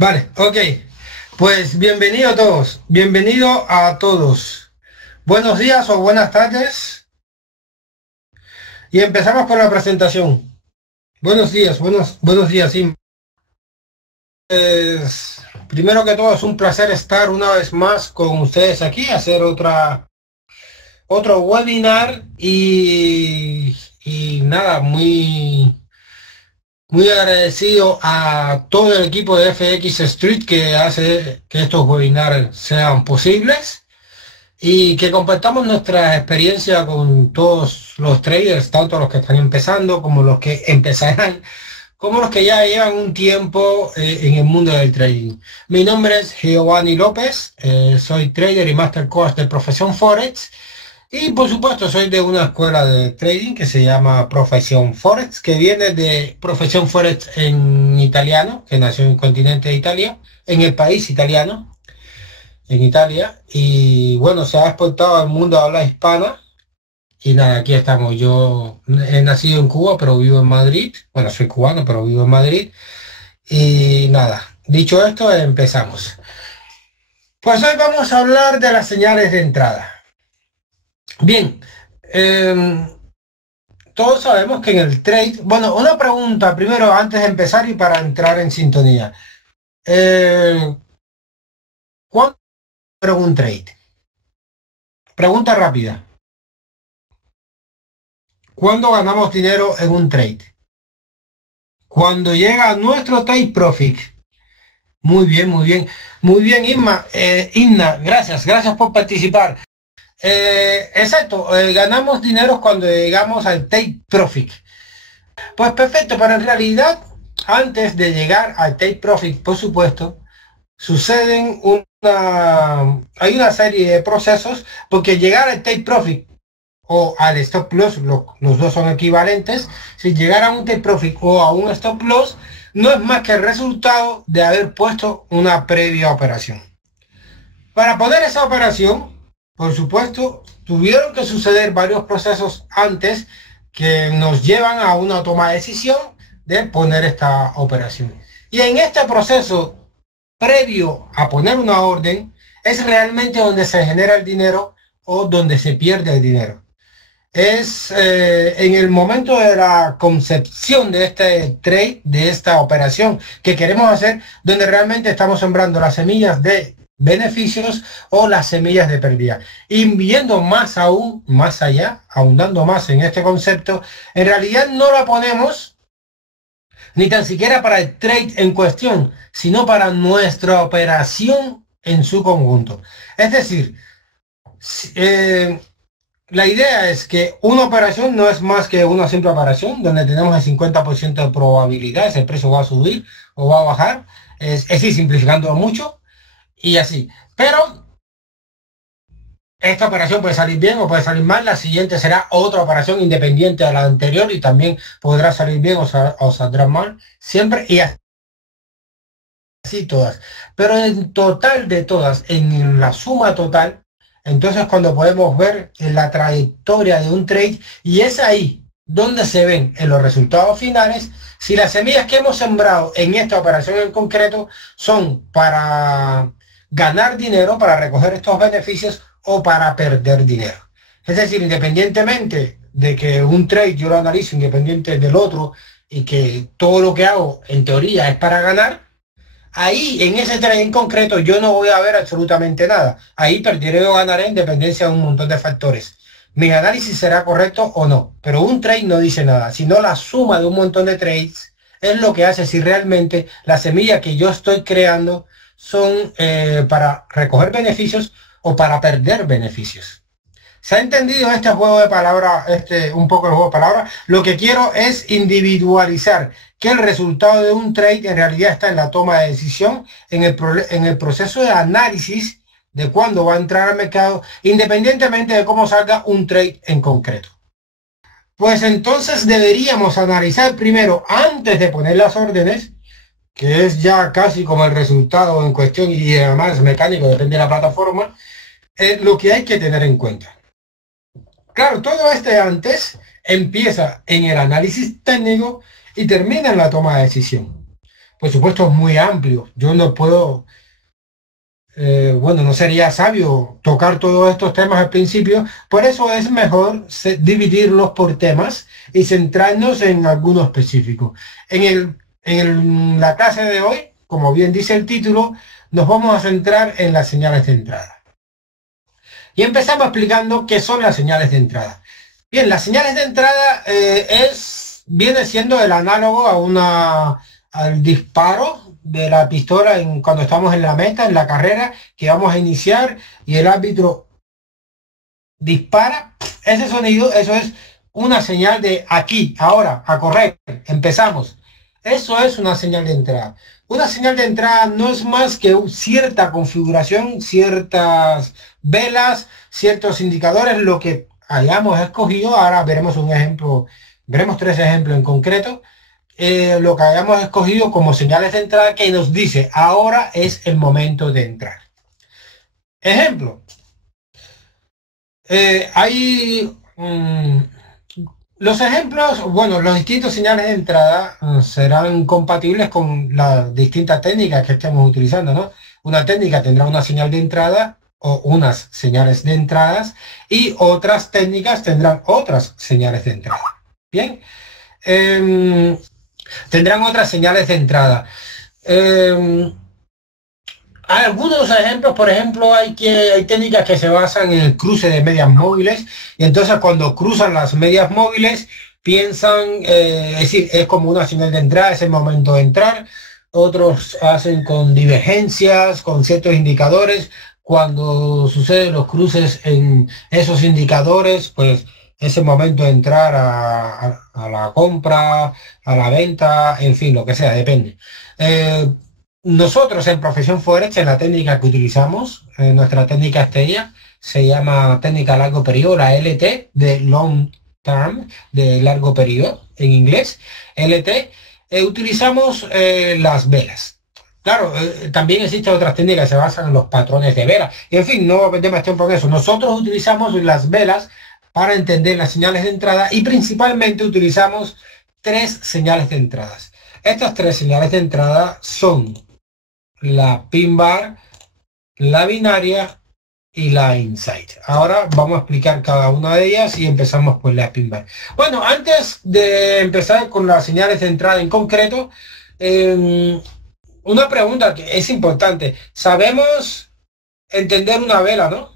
Vale, ok. Pues bienvenido a todos. Bienvenido a todos. Buenos días o buenas tardes. Y empezamos con la presentación. Buenos días, buenos días, sí. Primero que todo, es un placer estar una vez más con ustedes aquí, hacer otro webinar y nada, muy agradecido a todo el equipo de FX Street que hace que estos webinars sean posibles y que compartamos nuestra experiencia con todos los traders, tanto los que están empezando como los que empezarán, como los que ya llevan un tiempo en el mundo del trading. Mi nombre es Giovanni López, soy trader y master coach de Profesión Forex. Y por supuesto soy de una escuela de trading que se llama Profesión Forex, que viene de Profesión Forex en italiano, que nació en el continente de Italia, en el país italiano, en Italia, y bueno, se ha exportado al mundo de habla hispana. Y nada, aquí estamos. Yo he nacido en Cuba, pero vivo en Madrid. Bueno, soy cubano, pero vivo en Madrid. Y nada, dicho esto, empezamos. Pues hoy vamos a hablar de las señales de entrada. Bien, todos sabemos que en el trade, bueno, una pregunta primero antes de empezar y para entrar en sintonía. ¿Cuánto es un trade? Pregunta rápida. ¿Cuándo ganamos dinero en un trade? Cuando llega nuestro take profit. Muy bien, muy bien. Muy bien, Inna, gracias por participar. Exacto, ganamos dinero cuando llegamos al take profit. Pues perfecto, pero en realidad, antes de llegar al take profit, por supuesto, hay una serie de procesos, porque llegar al take profit o al stop loss, los dos son equivalentes. Si llegar a un take profit o a un stop loss, no es más que el resultado de haber puesto una previa operación. Para poner esa operación, por supuesto, tuvieron que suceder varios procesos antes que nos llevan a una toma de decisión de poner esta operación. Y en este proceso previo a poner una orden es realmente donde se genera el dinero o donde se pierde el dinero. Es en el momento de la concepción de este trade, de esta operación que queremos hacer, donde realmente estamos sembrando las semillas de beneficios o las semillas de pérdida. Y viendo más aún, más allá, ahondando más en este concepto, en realidad no la ponemos ni tan siquiera para el trade en cuestión, sino para nuestra operación en su conjunto. Es decir, la idea es que una operación no es más que una simple operación donde tenemos el 50% de probabilidad, si el precio va a subir o va a bajar, es decir, simplificando mucho. Y así. Pero esta operación puede salir bien o puede salir mal. La siguiente será otra operación independiente de la anterior y también podrá salir bien o saldrá mal. Siempre y así todas. Pero en total de todas, en la suma total, entonces cuando podemos ver en la trayectoria de un trade, y es ahí donde se ven en los resultados finales si las semillas que hemos sembrado en esta operación en concreto son para ganar dinero, para recoger estos beneficios o para perder dinero. Es decir, independientemente de que un trade yo lo analizo independiente del otro y que todo lo que hago en teoría es para ganar, ahí en ese trade en concreto yo no voy a ver absolutamente nada. Ahí perderé o ganaré en dependencia de un montón de factores. Mi análisis será correcto o no, pero un trade no dice nada, sino la suma de un montón de trades es lo que hace si realmente la semilla que yo estoy creando son para recoger beneficios o para perder beneficios. ¿Se ha entendido este juego de palabras, un poco el juego de palabras? Lo que quiero es individualizar que el resultado de un trade en realidad está en la toma de decisión, en el proceso de análisis de cuándo va a entrar al mercado, independientemente de cómo salga un trade en concreto. Pues entonces deberíamos analizar primero, antes de poner las órdenes, que es ya casi como el resultado en cuestión y además mecánico, depende de la plataforma, lo que hay que tener en cuenta. Claro, todo antes empieza en el análisis técnico y termina en la toma de decisión. por supuesto, es muy amplio. Yo no puedo, bueno, no sería sabio tocar todos estos temas al principio. Por eso es mejor dividirlos por temas y centrarnos en alguno específico. La clase de hoy, como bien dice el título, nos vamos a centrar en las señales de entrada. Y empezamos explicando qué son las señales de entrada. Bien, las señales de entrada viene siendo el análogo al disparo de la pistola cuando estamos en la meta, en la carrera, que vamos a iniciar y el árbitro dispara. Ese sonido, eso es una señal de aquí, ahora, a correr, empezamos. Eso es una señal de entrada. Una señal de entrada no es más que cierta configuración, ciertas velas, ciertos indicadores, lo que hayamos escogido. Ahora veremos un ejemplo, veremos 3 ejemplos en concreto. Lo que hayamos escogido como señales de entrada que nos dice ahora es el momento de entrar. Ejemplo. Los ejemplos, bueno, los distintos señales de entrada serán compatibles con las distintas técnicas que estemos utilizando, ¿no? Una técnica tendrá una señal de entrada o unas señales de entradas y otras técnicas tendrán otras señales de entrada. Bien, tendrán otras señales de entrada. Algunos ejemplos, por ejemplo, hay técnicas que se basan en el cruce de medias móviles y entonces cuando cruzan las medias móviles piensan, es decir, es como una señal de entrada, es el momento de entrar. Otros hacen con divergencias, con ciertos indicadores. Cuando suceden los cruces en esos indicadores, pues es el momento de entrar a la compra, a la venta, en fin, lo que sea, depende. Nosotros en Profesión Forex, en la técnica que utilizamos, nuestra técnica estrella, se llama técnica largo periodo, la LT, de long term, de largo periodo, en inglés, LT, utilizamos las velas. Claro, también existen otras técnicas que se basan en los patrones de vela. Y en fin, no voy a perder más tiempo en eso. Nosotros utilizamos las velas para entender las señales de entrada y principalmente utilizamos 3 señales de entradas. Estas 3 señales de entrada son la pin bar, la binaria y la insight. Ahora vamos a explicar cada una de ellas y empezamos por la pin bar. Bueno, antes de empezar con las señales de entrada en concreto, una pregunta que es importante. Sabemos entender una vela, ¿no?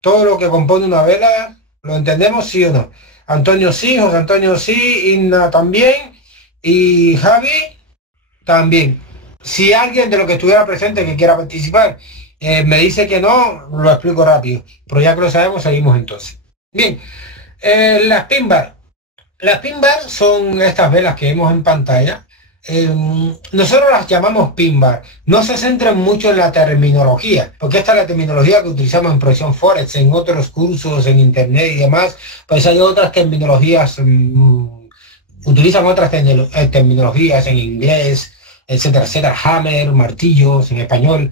Todo lo que compone una vela, ¿lo entendemos sí o no? Antonio sí, José Antonio sí, Inna también y Javi también. Si alguien de los que estuviera presente que quiera participar me dice que no, lo explico rápido. Pero ya que lo sabemos, seguimos entonces. Bien, las pin bar. Las pin bar son estas velas que vemos en pantalla. Nosotros las llamamos pin bar. No se centren mucho en la terminología, porque esta es la terminología que utilizamos en Profesión Forex, en otros cursos, en internet y demás. Pues hay otras terminologías, utilizan otras terminologías en inglés, etcétera, etcétera, hammer, martillos en español,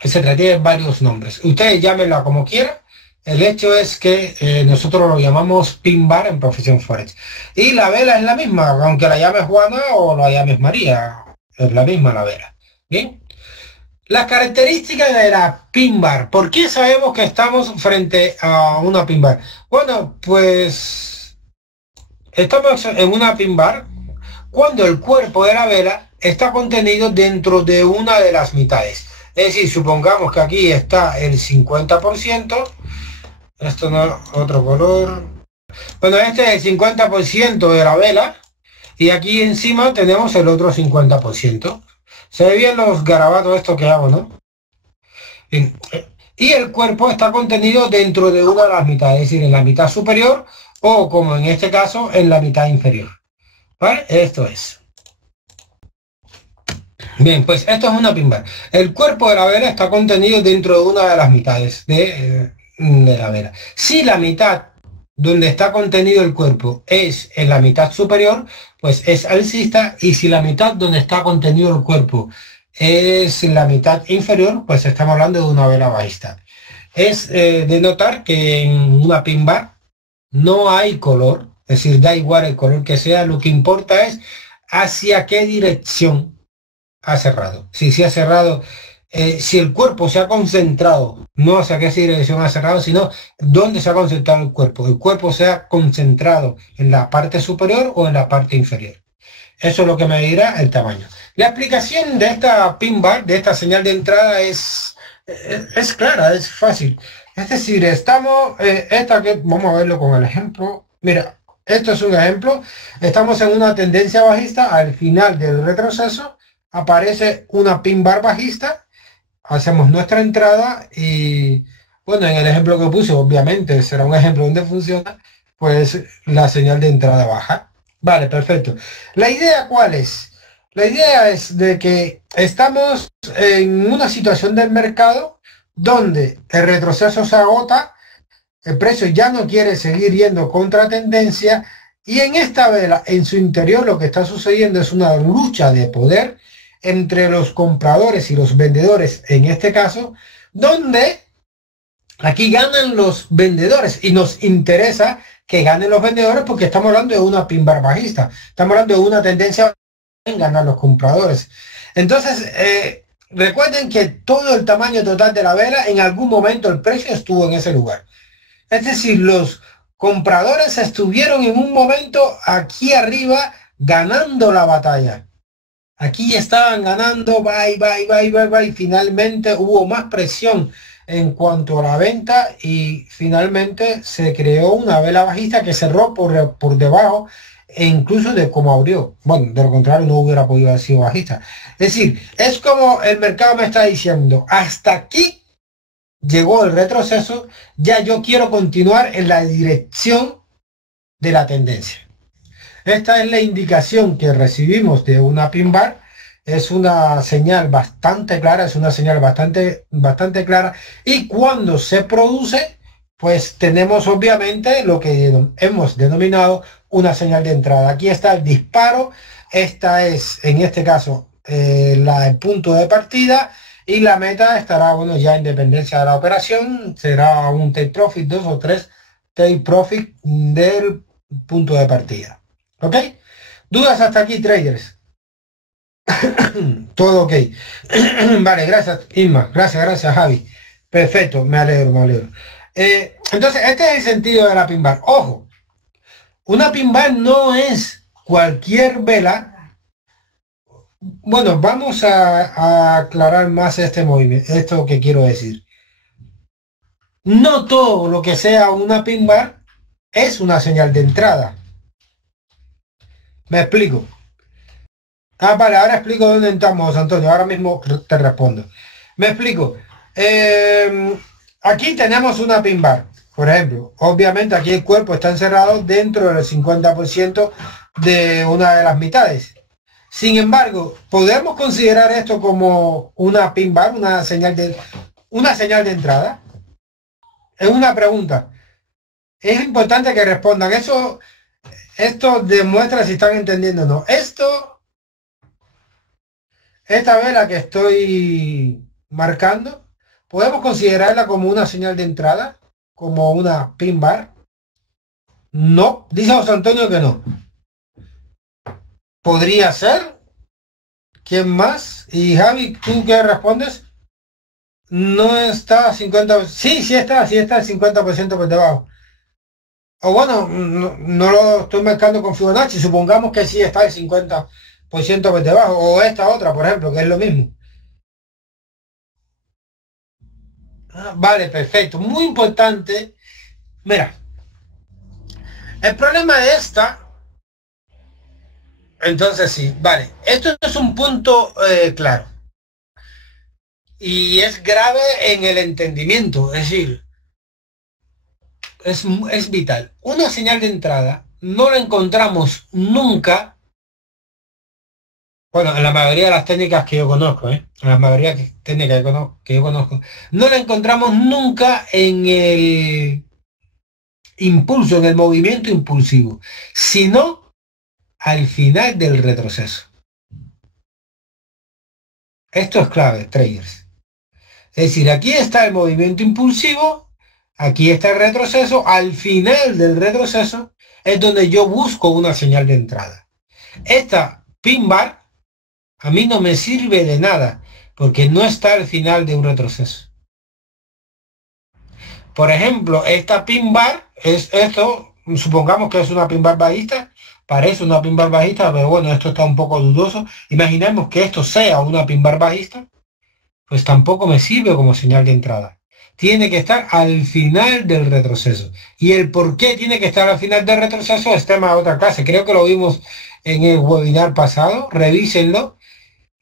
etcétera, tiene varios nombres. Ustedes llámenla como quieran. El hecho es que nosotros lo llamamos pin bar en Profesión Forex. Y la vela es la misma, aunque la llames Juana o la llames María, es la misma la vela. Bien. Las características de la pin bar. ¿Por qué sabemos que estamos frente a una pin bar? Bueno, pues estamos en una pin bar cuando el cuerpo de la vela está contenido dentro de una de las mitades. Es decir, supongamos que aquí está el 50%, esto no, otro color. Bueno, este es el 50% de la vela y aquí encima tenemos el otro 50%. Se ve bien los garabatos estos que hago, ¿no? Bien. Y el cuerpo está contenido dentro de una de las mitades, es decir, en la mitad superior o, como en este caso, en la mitad inferior. ¿Vale? Esto es. Bien, pues esto es una pin bar. El cuerpo de la vela está contenido dentro de una de las mitades de la vela. Si la mitad donde está contenido el cuerpo es en la mitad superior, pues es alcista, y si la mitad donde está contenido el cuerpo es en la mitad inferior, pues estamos hablando de una vela bajista. Es de notar que en una pin bar no hay color, es decir, da igual el color que sea, lo que importa es hacia qué dirección ha cerrado. Si ha cerrado, si el cuerpo se ha concentrado, no hacia qué dirección ha cerrado, sino dónde se ha concentrado el cuerpo. El cuerpo se ha concentrado en la parte superior o en la parte inferior. Eso es lo que me dirá el tamaño. La explicación de esta pin bar, de esta señal de entrada, es clara, es fácil. Es decir, estamos, vamos a verlo con el ejemplo. Mira, esto es un ejemplo. Estamos en una tendencia bajista. Al final del retroceso aparece una pin bar bajista. Hacemos nuestra entrada y, bueno, en el ejemplo que puse, obviamente será un ejemplo donde funciona, pues la señal de entrada baja. Vale, perfecto. ¿La idea cuál es? La idea es de que estamos en una situación del mercado donde el retroceso se agota, el precio ya no quiere seguir yendo contra tendencia y en esta vela, en su interior, lo que está sucediendo es una lucha de poder entre los compradores y los vendedores, en este caso, donde aquí ganan los vendedores y nos interesa que ganen los vendedores porque estamos hablando de una pin bar bajista, estamos hablando de una tendencia en ganar los compradores. Entonces, recuerden que todo el tamaño total de la vela, en algún momento el precio estuvo en ese lugar. Es decir, los compradores estuvieron en un momento aquí arriba ganando la batalla. Aquí estaban ganando, y finalmente hubo más presión en cuanto a la venta y finalmente se creó una vela bajista que cerró por debajo e incluso de cómo abrió. Bueno, de lo contrario no hubiera podido haber sido bajista. Es decir, es como el mercado me está diciendo, hasta aquí llegó el retroceso, ya yo quiero continuar en la dirección de la tendencia. Esta es la indicación que recibimos de una pin bar. Es una señal bastante clara, es una señal bastante clara. Y cuando se produce, pues tenemos obviamente lo que hemos denominado una señal de entrada. Aquí está el disparo. Esta es, en este caso, el punto de partida. Y la meta estará, bueno, ya en dependencia de la operación. Será un take profit, 2 o 3 take profit del punto de partida. ¿Ok? ¿Dudas hasta aquí, traders? Todo ok. Vale, gracias, Irma. Gracias, Javi. Perfecto, me alegro. Entonces, este es el sentido de la pin bar. Ojo, una pin bar no es cualquier vela. Bueno, vamos a aclarar más este movimiento, esto que quiero decir. No todo lo que sea una pin bar es una señal de entrada. Me explico. Vale, ahora explico dónde estamos, Antonio. Ahora mismo te respondo. Me explico. Aquí tenemos una pin bar, por ejemplo. Obviamente aquí el cuerpo está encerrado dentro del 50% de una de las mitades. Sin embargo, ¿podemos considerar esto como una pin bar, una señal de entrada? Es una pregunta. Es importante que respondan. Esto demuestra si están entendiendo o no. Esta vela que estoy marcando, ¿podemos considerarla como una señal de entrada? ¿Como una pin bar? No, dice José Antonio que no. ¿Podría ser? ¿Quién más? Y Javi, ¿tú qué respondes? No está 50%. Sí está el 50% por debajo. O bueno, no lo estoy marcando con Fibonacci. Supongamos que sí está el 50% por debajo. O esta otra, por ejemplo, que es lo mismo. Vale, perfecto. Muy importante. Mira, el problema de esta... Entonces sí, vale. Esto es un punto claro. Y es grave en el entendimiento. Es decir, es vital. Una señal de entrada no la encontramos nunca. Bueno, en la mayoría de las técnicas que yo conozco, en la mayoría de técnicas que yo conozco, no la encontramos nunca en el impulso, en el movimiento impulsivo, sino al final del retroceso. Esto es clave, traders. Es decir, aquí está el movimiento impulsivo, aquí está el retroceso, al final del retroceso es donde yo busco una señal de entrada. Esta pin bar a mí no me sirve de nada, porque no está al final de un retroceso. Por ejemplo, esta pin bar es esto, supongamos que es una pin bar bajista, parece una pin bar bajista, pero bueno, esto está un poco dudoso. Imaginemos que esto sea una pin bar bajista, pues tampoco me sirve como señal de entrada. Tiene que estar al final del retroceso. Y el por qué tiene que estar al final del retroceso es tema de otra clase. Creo que lo vimos en el webinar pasado, revísenlo.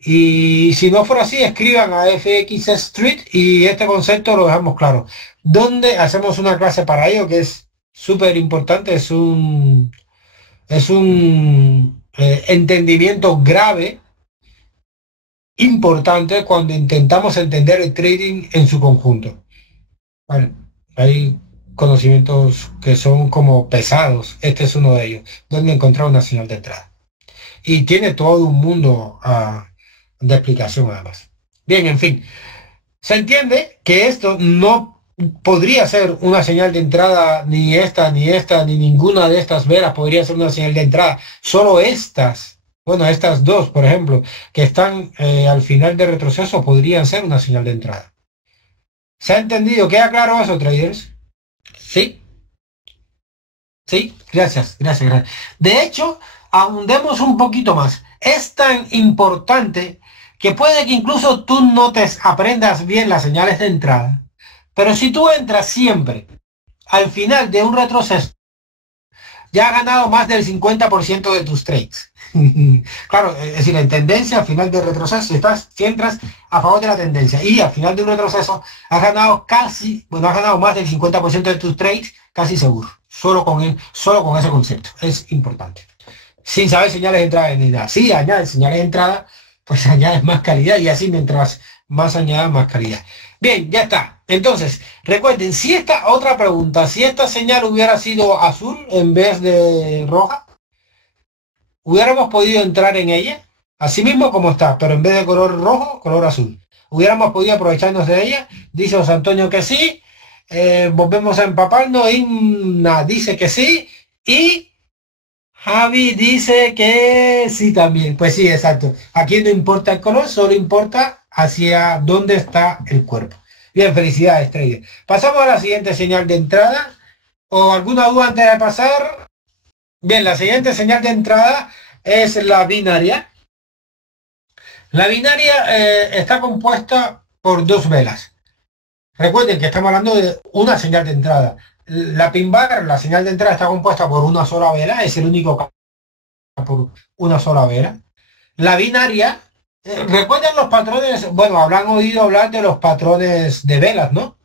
Y si no fuera así, escriban a FX Street y este concepto lo dejamos claro. Donde hacemos una clase para ello que es súper importante, es un entendimiento grave, importante cuando intentamos entender el trading en su conjunto. Vale, hay conocimientos que son como pesados. Este es uno de ellos, donde encontrar una señal de entrada. Y tiene todo un mundo de explicación además. Bien, en fin, se entiende que esto no podría ser una señal de entrada, ni esta, ni ninguna de estas velas podría ser una señal de entrada. Solo estas, bueno, estas dos, por ejemplo, que están al final del retroceso, podrían ser una señal de entrada. ¿Se ha entendido? ¿Queda claro eso, traders? Sí, sí, gracias. De hecho, ahondemos un poquito más. Es tan importante que puede que incluso tú no te aprendas bien las señales de entrada, pero si tú entras siempre al final de un retroceso, ya has ganado más del 50% de tus trades. Claro, es decir, en tendencia, al final del retroceso, si entras a favor de la tendencia y al final de un retroceso, has ganado más del 50% de tus trades, casi seguro, solo con ese concepto. Es importante. Sin saber señales de entrada ni nada. Si añades señales de entrada, pues añades más calidad y así mientras más añadas, más calidad. Bien, ya está. Entonces, recuerden, si esta señal hubiera sido azul en vez de roja, hubiéramos podido entrar en ella, así mismo como está, pero en vez de color rojo, color azul. Hubiéramos podido aprovecharnos de ella. Dice José Antonio que sí. Volvemos a empaparnos. Inna dice que sí. Y Javi dice que sí también. Pues sí, exacto. Aquí no importa el color, solo importa hacia dónde está el cuerpo. Bien, felicidades, trader. Pasamos a la siguiente señal de entrada. ¿O alguna duda antes de pasar? Bien, la siguiente señal de entrada es la binaria. La binaria está compuesta por dos velas. Recuerden que estamos hablando de una señal de entrada. La pin bar, la señal de entrada está compuesta por una sola vela, es el único caso por una sola vela. La binaria, recuerden los patrones, bueno, habrán oído hablar de los patrones de velas, ¿no?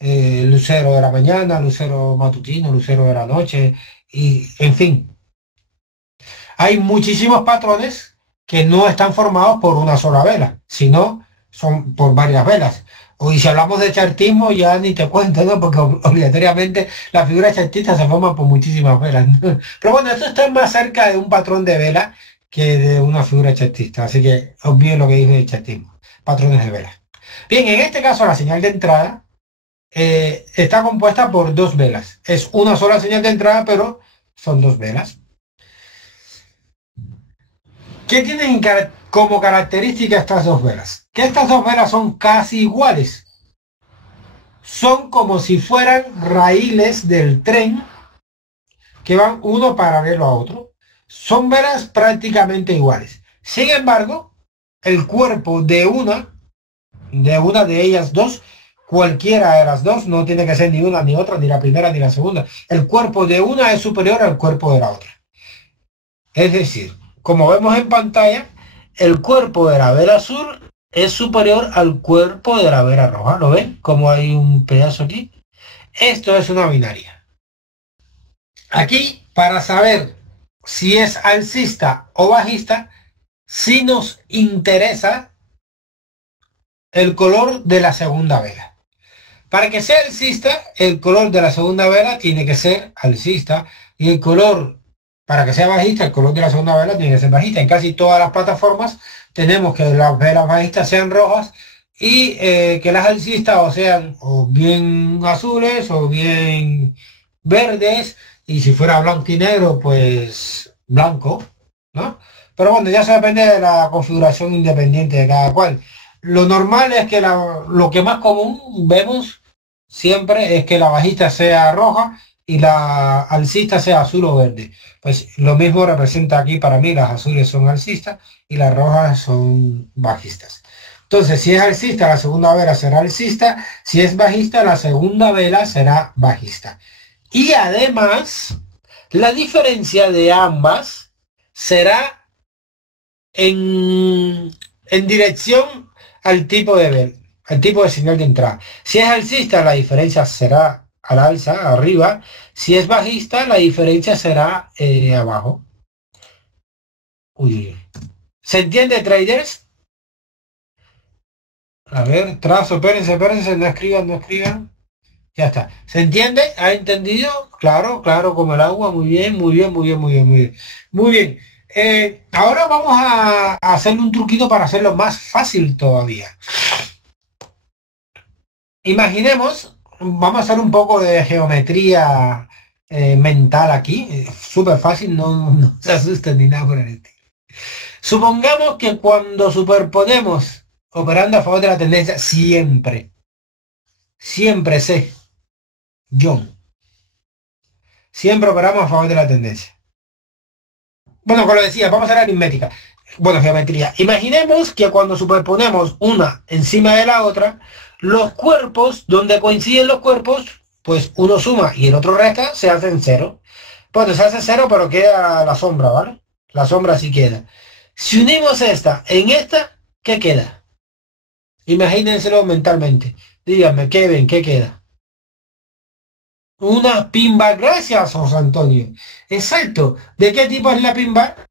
Lucero de la mañana, lucero matutino, lucero de la noche, y en fin. Hay muchísimos patrones que no están formados por una sola vela, sino son por varias velas. Y si hablamos de chartismo, ya ni te cuento, ¿no? Porque obligatoriamente la figura chartista se forma por muchísimas velas, ¿no? Pero bueno, esto está más cerca de un patrón de vela que de una figura chartista. Así que olviden lo que dije de chartismo. Patrones de velas. Bien, en este caso la señal de entrada está compuesta por dos velas. Es una sola señal de entrada, pero son dos velas. ¿Qué tienen como característica estas dos velas? Que estas dos velas son casi iguales. Son como si fueran raíles del tren que van uno paralelo a otro. Son velas prácticamente iguales. Sin embargo, el cuerpo de una de ellas dos, cualquiera de las dos, no tiene que ser ni una ni otra, ni la primera ni la segunda. El cuerpo de una es superior al cuerpo de la otra. Es decir, como vemos en pantalla, el cuerpo de la vela azul es superior al cuerpo de la vela roja. ¿Lo ven? Como hay un pedazo aquí. Esto es una binaria. Aquí, para saber si es alcista o bajista, sí nos interesa el color de la segunda vela. Para que sea alcista, el color de la segunda vela tiene que ser alcista y el color, para que sea bajista, el color de la segunda vela tiene que ser bajista. En casi todas las plataformas tenemos que las velas bajistas sean rojas y que las alcistas o sean o bien azules o bien verdes, y si fuera blanco y negro, pues blanco, ¿no? Pero bueno, ya eso depende de la configuración independiente de cada cual. Lo normal es que lo que más común vemos siempre es que la bajista sea roja y la alcista sea azul o verde. Pues lo mismo representa aquí para mí, las azules son alcistas y las rojas son bajistas. Entonces, si es alcista, la segunda vela será alcista; si es bajista, la segunda vela será bajista. Y además, la diferencia de ambas será en dirección al tipo de vela, al tipo de señal de entrada. Si es alcista, la diferencia será al alza, arriba. Si es bajista, la diferencia será abajo. Uy. ¿Se entiende, traders? A ver, trazo, espérense, no escriban, no escriban. Ya está. ¿Se entiende? ¿Ha entendido? Claro, claro, como el agua. Muy bien, muy bien, muy bien, muy bien, muy bien. Muy bien. Ahora vamos a hacerle un truquito para hacerlo más fácil todavía. Imaginemos, vamos a hacer un poco de geometría mental aquí. Súper fácil, no se asusten ni nada por el estilo. Supongamos que cuando superponemos operando a favor de la tendencia, siempre sé, John, siempre operamos a favor de la tendencia. Bueno, como lo decía, vamos a la aritmética. Bueno, geometría. Imaginemos que cuando superponemos una encima de la otra, los cuerpos, donde coinciden los cuerpos, pues uno suma y el otro resta, se hacen cero. Bueno, se hace cero, pero queda la sombra, ¿vale? La sombra sí queda. Si unimos esta en esta, ¿qué queda? Imagínenselo mentalmente. Díganme, ¿qué ven? ¿Qué queda? Una pin bar. Gracias, José Antonio. Exacto. ¿De qué tipo es la pin bar?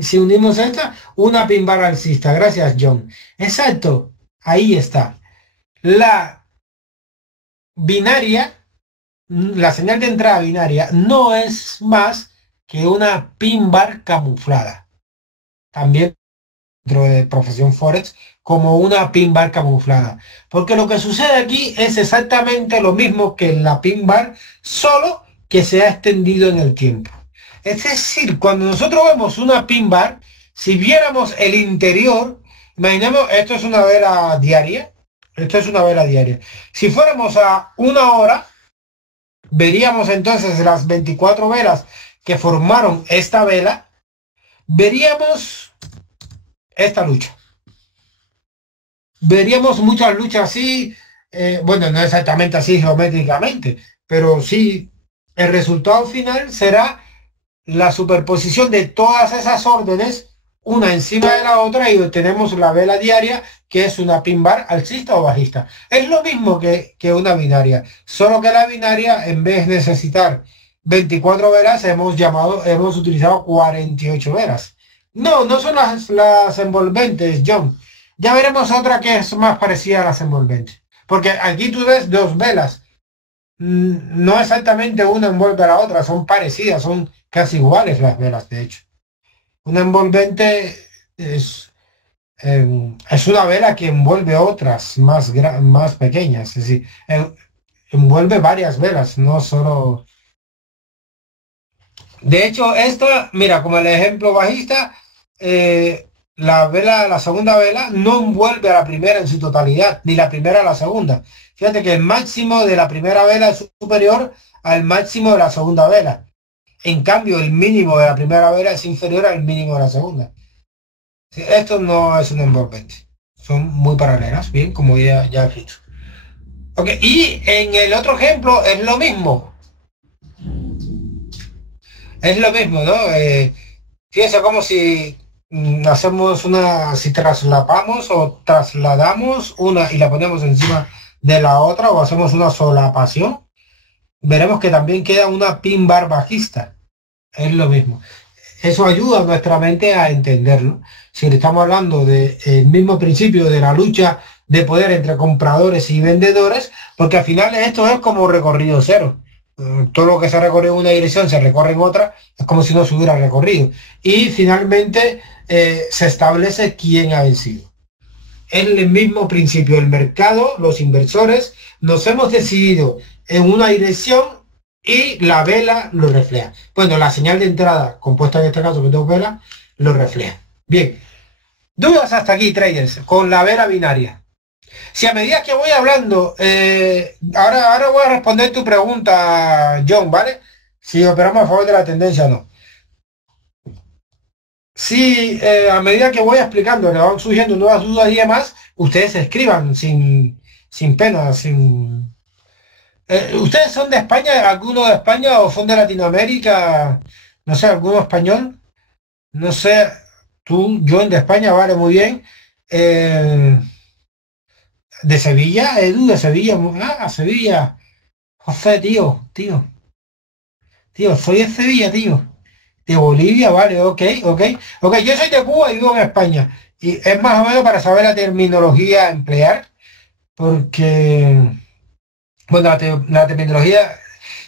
Si unimos esta, una pin bar alcista. Gracias, John. Exacto. Ahí está. La binaria, la señal de entrada binaria, no es más que una pin bar camuflada. También dentro de profesión Forex, como una pin bar camuflada. Porque lo que sucede aquí es exactamente lo mismo que en la pin bar, solo que se ha extendido en el tiempo. Es decir, cuando nosotros vemos una pin bar, si viéramos el interior, imaginemos, esto es una vela diaria, esto es una vela diaria. Si fuéramos a una hora, veríamos entonces las 24 velas que formaron esta vela, veríamos esta lucha. Veríamos muchas luchas así, bueno, no exactamente así geométricamente, pero sí, el resultado final será la superposición de todas esas órdenes, una encima de la otra, y obtenemos la vela diaria, que es una pin bar alcista o bajista. Es lo mismo que una binaria, solo que la binaria, en vez de necesitar 24 velas, hemos utilizado 48 velas. No son las envolventes, John. Ya veremos otra que es más parecida a las envolventes. Porque aquí tú ves dos velas. No exactamente una envuelve a la otra, son parecidas, son casi iguales las velas, de hecho. Una envolvente es una vela que envuelve otras más pequeñas. Es decir, envuelve varias velas, no solo... De hecho, esta, mira, como el ejemplo bajista, la segunda vela no envuelve a la primera en su totalidad, ni la primera a la segunda. Fíjate que el máximo de la primera vela es superior al máximo de la segunda vela. En cambio, el mínimo de la primera vela es inferior al mínimo de la segunda. Sí, esto no es un envolvente. Son muy paralelas, bien, como ya he escrito. Ok, y en el otro ejemplo es lo mismo. Es lo mismo, ¿no? Fíjense como si hacemos si traslapamos o trasladamos una y la ponemos encima de la otra, o hacemos una solapación, veremos que también queda una pin bar bajista. Es lo mismo. Eso ayuda a nuestra mente a entenderlo. Si le estamos hablando del mismo principio de la lucha de poder entre compradores y vendedores, porque al final esto es como recorrido cero. Todo lo que se ha recorrido en una dirección se recorre en otra, es como si no se hubiera recorrido. Y finalmente se establece quién ha vencido. Es el mismo principio. El mercado, los inversores, nos hemos decidido en una dirección y la vela lo refleja. Bueno, la señal de entrada, compuesta en este caso de dos velas, lo refleja. Bien, dudas hasta aquí, traders, con la vela binaria. Si a medida que voy hablando, ahora voy a responder tu pregunta, John, ¿vale? Si operamos a favor de la tendencia o no. Si a medida que voy explicando le van surgiendo nuevas dudas y demás, ustedes escriban sin pena, sin... ¿Ustedes son de España? ¿Alguno de España o son de Latinoamérica? No sé, ¿alguno español? No sé, tú, John de España, vale, muy bien. De Sevilla, Edu, de Sevilla. Sevilla. José, tío, soy de Sevilla, tío. De Bolivia, vale, ok, ok. Ok, yo soy de Cuba y vivo en España. Y es más o menos para saber la terminología a emplear, porque, bueno, la terminología,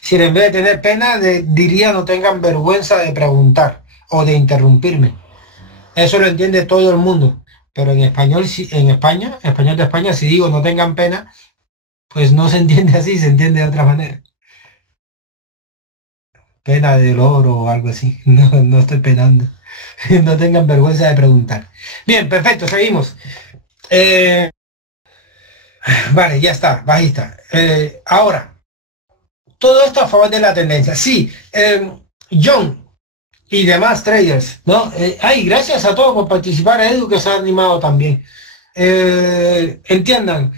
si en vez de tener pena, diría no tengan vergüenza de preguntar o de interrumpirme. Eso lo entiende todo el mundo. Pero en español, en España, español de España, si digo no tengan pena, pues no se entiende así, se entiende de otra manera. Pena del oro o algo así. No, no estoy penando. No tengan vergüenza de preguntar. Bien, perfecto, seguimos. Eh, vale, ya está, bajista. Ahora, todo esto a favor de la tendencia. Sí, John y demás traders, ¿no? Ay, gracias a todos por participar, Edu, que se ha animado también. Entiendan,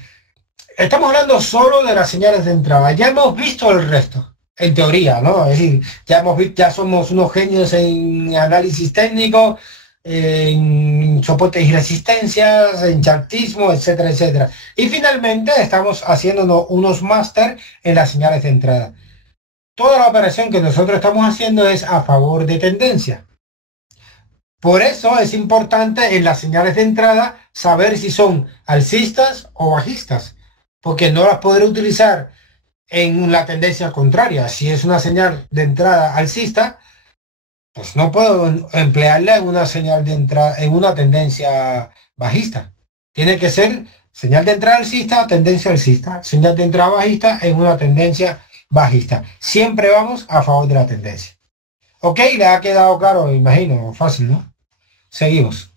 estamos hablando solo de las señales de entrada. Ya hemos visto el resto, en teoría, ¿no? Es decir, ya somos unos genios en análisis técnico, en soportes y resistencias, en chartismo, etcétera, etcétera. Y finalmente estamos haciendo unos máster en las señales de entrada. Toda la operación que nosotros estamos haciendo es a favor de tendencia. Por eso es importante en las señales de entrada saber si son alcistas o bajistas, porque no las podré utilizar en la tendencia contraria. Si es una señal de entrada alcista, pues no puedo emplearla en una señal de entrada, en una tendencia bajista. Tiene que ser señal de entrada alcista, tendencia alcista, señal de entrada bajista en una tendencia bajista. Siempre vamos a favor de la tendencia. Ok, le ha quedado claro, me imagino, fácil, ¿no? Seguimos.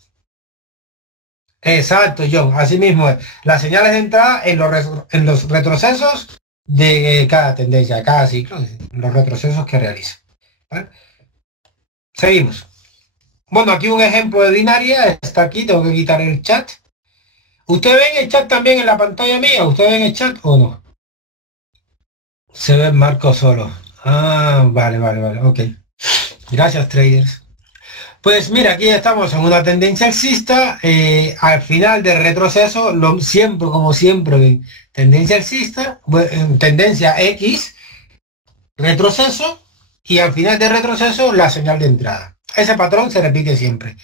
Exacto, John, así mismo es. Las señales de entrada en los retrocesos de cada tendencia, cada ciclo, los retrocesos que realiza. ¿Vale? Seguimos. Bueno, aquí un ejemplo de binaria, está aquí, tengo que quitar el chat. ¿Usted ve el chat también en la pantalla mía? ¿Usted ve el chat o no? Se ve Marco solo. Ah, vale, ok. Gracias, traders. Pues mira, aquí estamos en una tendencia alcista, al final del retroceso, siempre, como siempre, tendencia alcista, tendencia X, retroceso, y al final del retroceso, la señal de entrada. Ese patrón se repite siempre.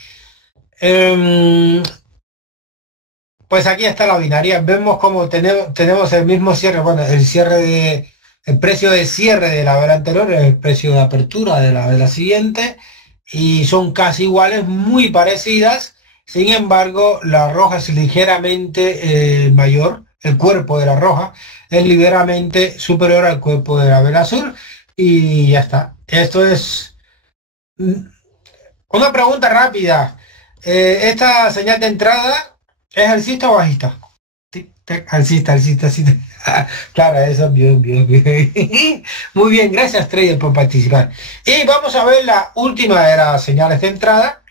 Pues aquí está la binaria. Vemos como tenemos el mismo cierre, bueno, el precio de cierre de la vela anterior, el precio de apertura de la vela siguiente, y son casi iguales, muy parecidas. Sin embargo, la roja es ligeramente mayor, el cuerpo de la roja es ligeramente superior al cuerpo de la vela azul, y ya está. Esto es una pregunta rápida. ¿Esta señal de entrada es alcista o bajista? Alcista. Claro, eso es bien. Muy bien, gracias trader por participar. Y vamos a ver la última de las señales de entrada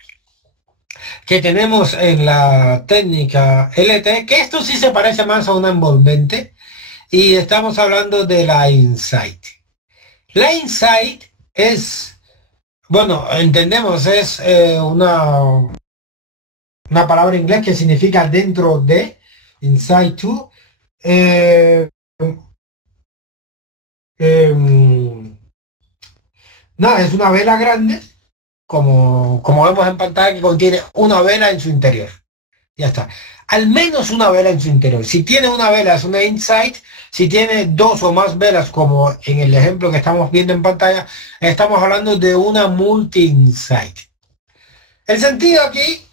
que tenemos en la técnica LT, que esto sí se parece más a una envolvente, y estamos hablando de la insight. La insight es, bueno, entendemos, es una palabra en inglés que significa dentro de, inside to. Nada, es una vela grande, como vemos en pantalla, que contiene una vela en su interior. Ya está. Al menos una vela en su interior. Si tiene una vela es una insight. Si tiene dos o más velas, como en el ejemplo que estamos viendo en pantalla, estamos hablando de una multi-insight. El sentido aquí,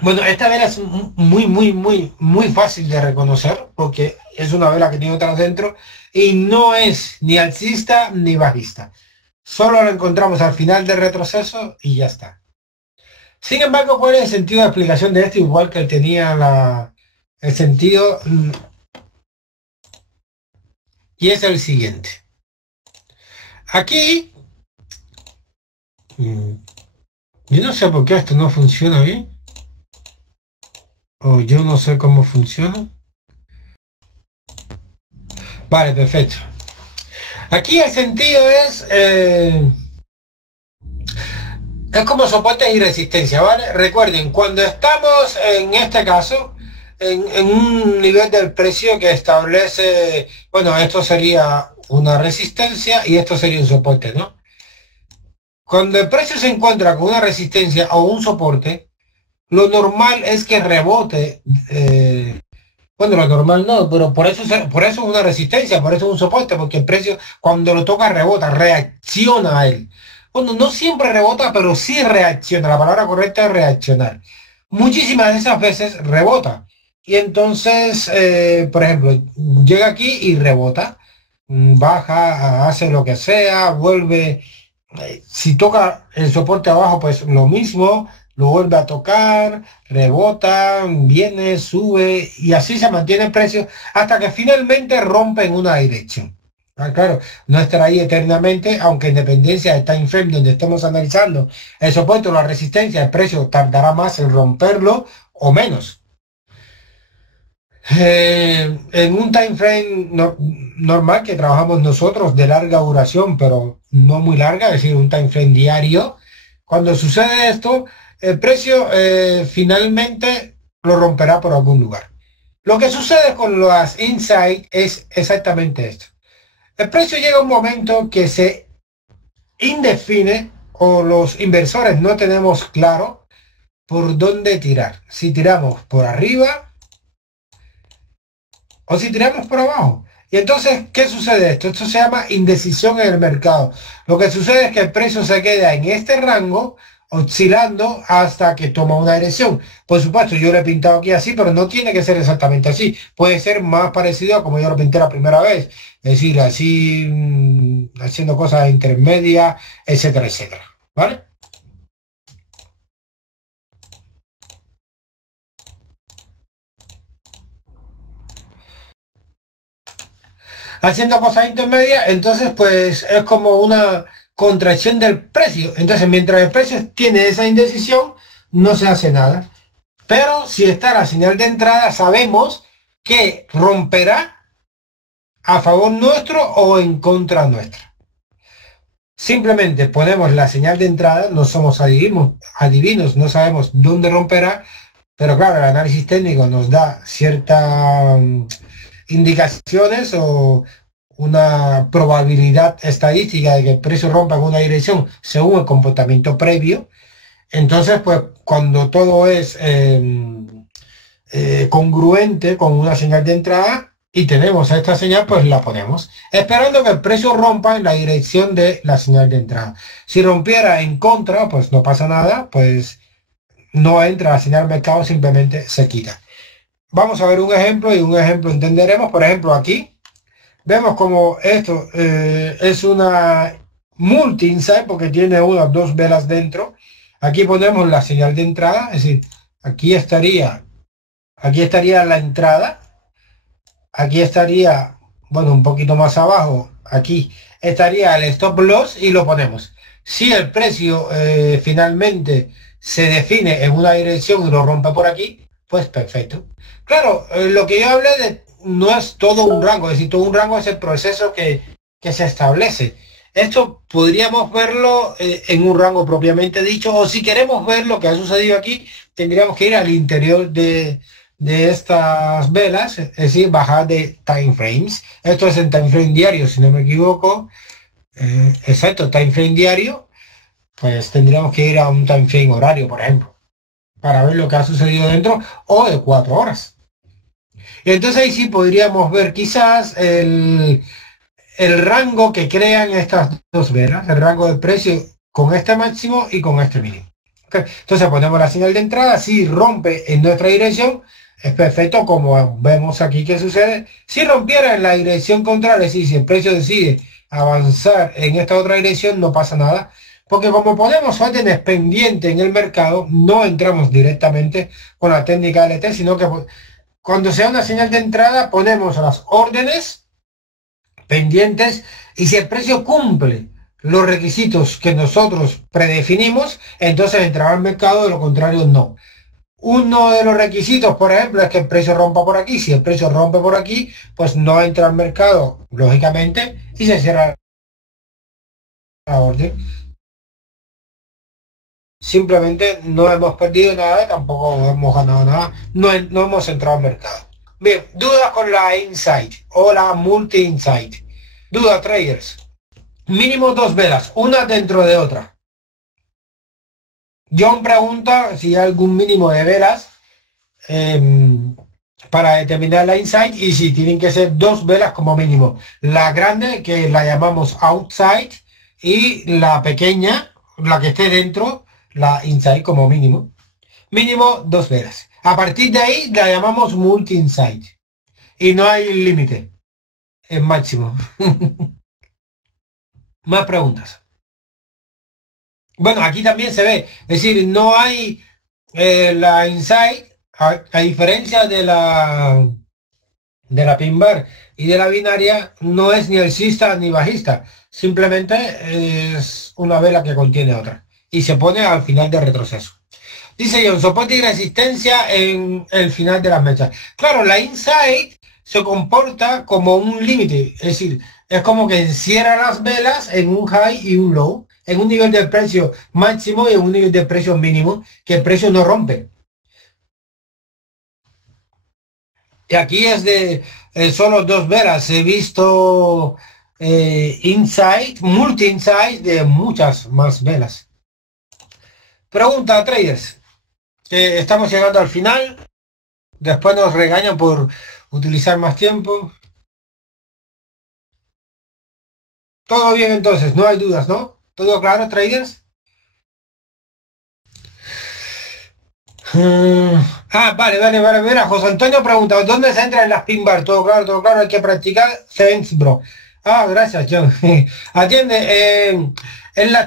bueno, esta vela es muy fácil de reconocer, porque es una vela que tiene otras dentro y no es ni alcista ni bajista. Solo lo encontramos al final del retroceso y ya está. Sin embargo, ¿cuál es el sentido de explicación de esto? Igual que él tenía el sentido, y es el siguiente. Aquí, yo no sé por qué esto no funciona bien. O yo no sé cómo funciona. Vale, perfecto. Aquí el sentido es como soporte y resistencia, ¿vale? Recuerden, cuando estamos en este caso, en un nivel del precio que establece, bueno, esto sería una resistencia y esto sería un soporte, ¿no? Cuando el precio se encuentra con una resistencia o un soporte, lo normal es que rebote. Bueno, lo normal no, pero por eso es una resistencia, por eso es un soporte, porque el precio cuando lo toca rebota, reacciona a él. Bueno, no siempre rebota, pero sí reacciona. La palabra correcta es reaccionar. Muchísimas de esas veces rebota. Y entonces, por ejemplo, llega aquí y rebota, baja, hace lo que sea, vuelve. Si toca el soporte abajo, pues lo mismo, lo vuelve a tocar, rebota, viene, sube y así se mantiene el precio hasta que finalmente rompe en una dirección. Ah, claro, no estará ahí eternamente, aunque en dependencia del time frame donde estemos analizando el soporte o la resistencia, el precio tardará más en romperlo o menos. En un time frame normal que trabajamos nosotros de larga duración, pero no muy larga, es decir, un time frame diario, cuando sucede esto, el precio finalmente lo romperá por algún lugar. Lo que sucede con las insight es exactamente esto. El precio llega a un momento que se indefine o los inversores no tenemos claro por dónde tirar. Si tiramos por arriba o si tiramos por abajo. Y entonces, ¿qué sucede esto? Esto se llama indecisión en el mercado. Lo que sucede es que el precio se queda en este rango, oscilando hasta que toma una dirección. Por supuesto, yo lo he pintado aquí así, pero no tiene que ser exactamente así. Puede ser más parecido a como yo lo pinté la primera vez. Es decir, así, haciendo cosas intermedias, etcétera, etcétera. ¿Vale? Haciendo cosas intermedias, entonces pues es como una contracción del precio. Entonces, mientras el precio tiene esa indecisión, no se hace nada. Pero si está la señal de entrada, sabemos que romperá a favor nuestro o en contra nuestra. Simplemente ponemos la señal de entrada, no somos adivinos, no sabemos dónde romperá, pero claro, el análisis técnico nos da ciertas indicaciones o una probabilidad estadística de que el precio rompa en una dirección según el comportamiento previo. Entonces, pues cuando todo es congruente con una señal de entrada y tenemos esta señal, pues la ponemos, esperando que el precio rompa en la dirección de la señal de entrada. Si rompiera en contra, pues no pasa nada, pues no entra la señal mercado, simplemente se quita. Vamos a ver un ejemplo y un ejemplo entenderemos. Por ejemplo, aquí vemos como esto es una multi-insight porque tiene unas dos velas dentro. Aquí ponemos la señal de entrada, es decir, aquí estaría la entrada, aquí estaría, bueno, un poquito más abajo, aquí estaría el stop loss y lo ponemos. Si el precio finalmente se define en una dirección y lo rompe por aquí, pues perfecto. Claro, lo que yo hablé de no es todo un rango, es decir, todo un rango es el proceso que se establece. Esto podríamos verlo en un rango propiamente dicho, o si queremos ver lo que ha sucedido aquí, tendríamos que ir al interior de estas velas, es decir, bajar de time frames. Esto es en time frame diario, si no me equivoco. Exacto, time frame diario, pues tendríamos que ir a un time frame horario, por ejemplo, para ver lo que ha sucedido dentro, o de 4 horas. Y entonces ahí sí podríamos ver quizás el rango que crean estas dos velas, el rango de precio con este máximo y con este mínimo. ¿Okay? Entonces ponemos la señal de entrada, si rompe en nuestra dirección, es perfecto, como vemos aquí que sucede. Si rompiera en la dirección contraria, es decir, si el precio decide avanzar en esta otra dirección, no pasa nada, porque como ponemos órdenes pendientes en el mercado, no entramos directamente con la técnica LT, sino que cuando sea una señal de entrada, ponemos las órdenes pendientes y si el precio cumple los requisitos que nosotros predefinimos, entonces entrará al mercado, de lo contrario no. Uno de los requisitos, por ejemplo, es que el precio rompa por aquí. Si el precio rompe por aquí, pues no entra al mercado, lógicamente, y se cierra la orden. Simplemente no hemos perdido nada, tampoco hemos ganado nada, no hemos entrado al mercado. Bien, dudas con la Insight o la Multi-Insight. Duda, traders. Mínimo dos velas, una dentro de otra. John pregunta si hay algún mínimo de velas para determinar la Insight y si tienen que ser dos velas como mínimo. La grande, que la llamamos Outside, y la pequeña, la que esté dentro, la Insight como mínimo. Mínimo dos velas. A partir de ahí la llamamos Multi-Insight. Y no hay límite. Es máximo. Más preguntas. Bueno, aquí también se ve. Es decir, no hay la Insight, a diferencia de la pin bar y de la binaria, no es ni alcista ni bajista. Simplemente es una vela que contiene otra. Y se pone al final del retroceso. Dice John, soporte y resistencia en el final de las mechas. Claro, la Insight se comporta como un límite. Es decir, es como que encierra las velas en un high y un low, en un nivel de precio máximo y en un nivel de precio mínimo, que el precio no rompe. Y aquí es de solo dos velas. He visto Insight, Multi-Insight de muchas más velas. Pregunta, traders. Estamos llegando al final. Después nos regañan por utilizar más tiempo. Todo bien entonces, no hay dudas, ¿no? ¿Todo claro, traders? Vale. Mira, José Antonio pregunta, ¿dónde se entra en las pin bar? Todo claro, hay que practicar Thanks, bro. Gracias, John. Atiende,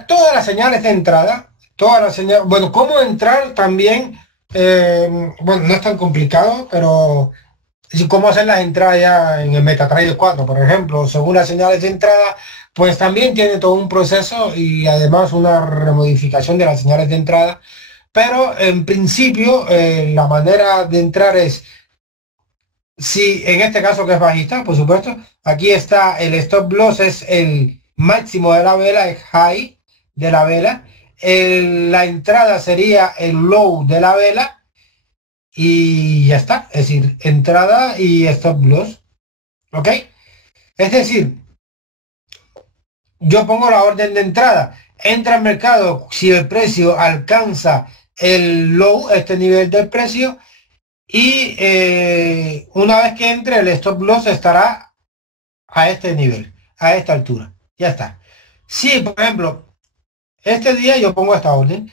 todas las señales de entrada, todas las señales, bueno, cómo entrar también, bueno, no es tan complicado, pero cómo hacer las entradas ya en el MetaTrader 4, por ejemplo, según las señales de entrada, pues también tiene todo un proceso y además una remodificación de las señales de entrada. Pero en principio la manera de entrar es, si en este caso que es bajista, por supuesto, aquí está el stop loss, es el máximo de la vela, es high de la vela. La entrada sería el low de la vela y ya está. Es decir, entrada y stop loss. ¿Ok? Es decir, yo pongo la orden de entrada. Entra al mercado si el precio alcanza el low, este nivel del precio, y una vez que entre el stop loss estará a este nivel, a esta altura. Ya está. Si, por ejemplo, este día yo pongo esta orden,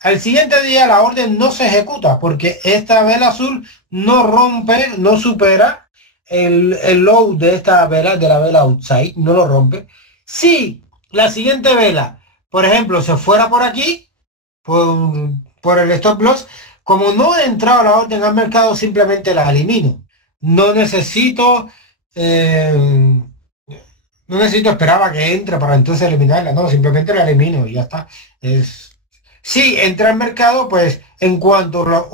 al siguiente día la orden no se ejecuta porque esta vela azul no rompe, no supera el low de esta vela, de la vela outside, no lo rompe. Si la siguiente vela, por ejemplo, se fuera por aquí, por el stop loss, como no he entrado la orden al mercado, simplemente la elimino. No necesito no necesito esperar a que entre para entonces eliminarla, no, simplemente la elimino y ya está. Si entra al mercado, pues en cuanto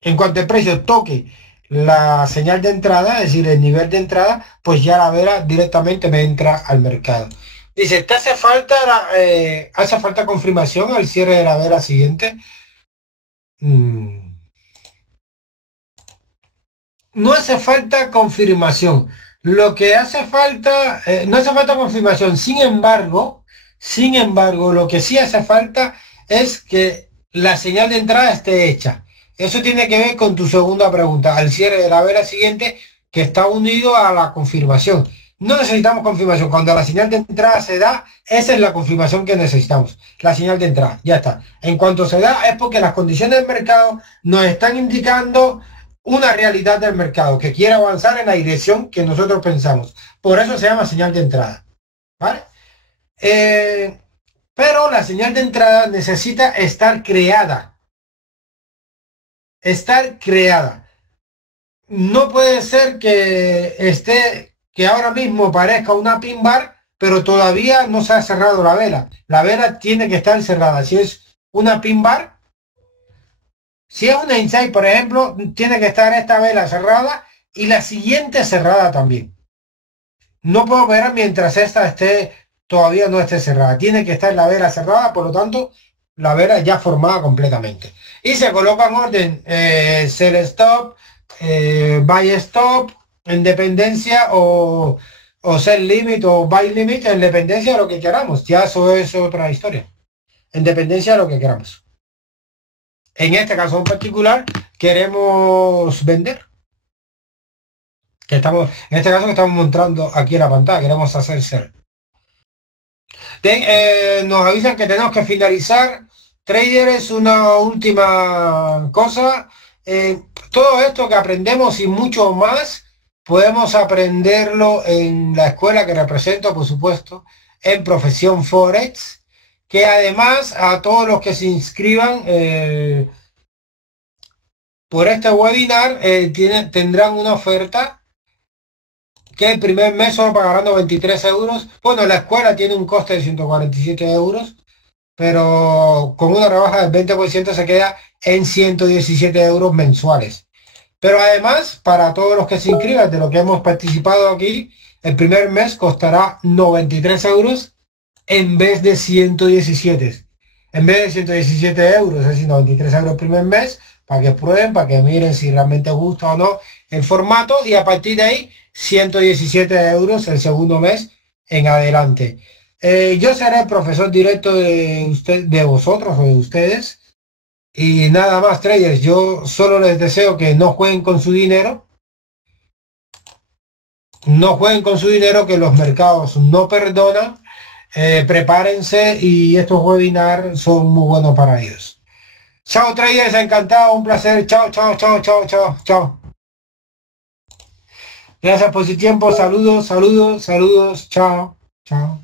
en cuanto el precio toque la señal de entrada, es decir, el nivel de entrada, pues ya la vela directamente me entra al mercado. Dice, ¿te hace falta confirmación al cierre de la vela siguiente? No hace falta confirmación. Lo que hace falta, no hace falta confirmación. Sin embargo, lo que sí hace falta es que la señal de entrada esté hecha. Eso tiene que ver con tu segunda pregunta, al cierre de la vela siguiente, que está unido a la confirmación. No necesitamos confirmación. Cuando la señal de entrada se da, esa es la confirmación que necesitamos. La señal de entrada, ya está. En cuanto se da, es porque las condiciones del mercado nos están indicando una realidad del mercado que quiere avanzar en la dirección que nosotros pensamos. Por eso se llama señal de entrada, ¿vale? Pero la señal de entrada necesita estar creada. Estar creada. No puede ser que ahora mismo parezca una pin bar, pero todavía no se ha cerrado la vela. La vela tiene que estar cerrada. Si es una pin bar, si es una inside, por ejemplo, tiene que estar esta vela cerrada y la siguiente cerrada también. No puedo ver mientras esta todavía no esté cerrada. Tiene que estar la vela cerrada, por lo tanto, la vela ya formada completamente. Y se coloca en orden sell stop, buy stop, en dependencia o sell limit o buy limit, en dependencia de lo que queramos. Ya eso es otra historia. En dependencia de lo que queramos. En este caso en particular, queremos vender. En este caso que estamos mostrando aquí en la pantalla, queremos hacer sell. Nos avisan que tenemos que finalizar. Traders, una última cosa. Todo esto que aprendemos y mucho más, podemos aprenderlo en la escuela que represento, por supuesto, en Profesión Forex, que además a todos los que se inscriban por este webinar tendrán una oferta que el primer mes solo pagarán 93 euros. Bueno, la escuela tiene un coste de 147 euros, pero con una rebaja del 20% se queda en 117 euros mensuales. Pero además, para todos los que se inscriban de lo que hemos participado aquí, el primer mes costará 93 euros en vez de 117. En vez de 117 euros, es decir, 93 euros el primer mes, para que prueben, para que miren si realmente gusta o no el formato, y a partir de ahí 117 euros el segundo mes en adelante. Yo seré el profesor directo de vosotros o de ustedes. Y nada más, traders, yo solo les deseo que no jueguen con su dinero. No jueguen con su dinero, que los mercados no perdonan. Prepárense y estos webinars son muy buenos para ellos. Chao, traders, encantado, un placer. Chao, chao, chao, chao, chao, chao. Gracias por su tiempo. Saludos, saludos, saludos. Chao, chao.